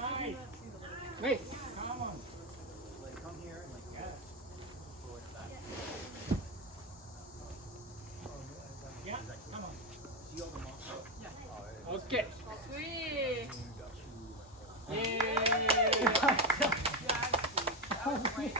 Nice. Nice. Come on. Come here and Yeah. forward and back. Yeah. Come on. See all the muscles? Okay. Sweet. Yay.